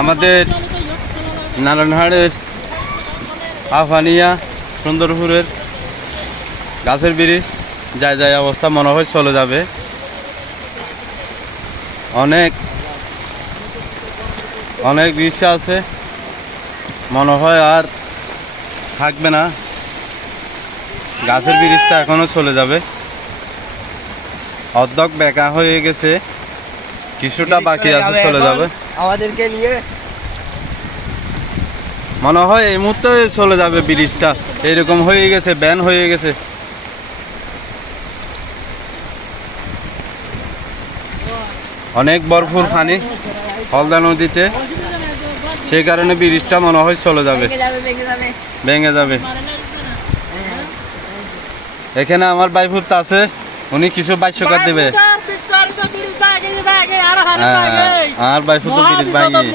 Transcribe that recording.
আমাদের নারায়ণহাটের আফানিয়া সুন্দরপুরের গাছের ব্রিজ যায় যায় অবস্থা মনে হয় চলে যাবে। অনেক অনেক রিক্সা আছে, মনে হয় আর থাকবে না। গাছের ব্রিজটা এখনো চলে যাবে, অর্ধেক বেঁকা হয়ে গেছে, কিছুটা বাকি আছে, চলে যাবে। আমাদেরকে নিয়ে মনে হয় এই মুহূর্তে চলে যাবে ব্রিজটা, এরকম হয়ে গেছে, ব্যান হয়ে গেছে। অনেক ভরপুর পানি হলদা নদীতে, সেই কারণে ব্রিজটা মনে হয় চলে যাবে, ভেঙে যাবে। এখানে আমার বাইফুত আছে, উনি কিছু 22 দেবে। আর বাইফুত ব্রিজ ভাঙি।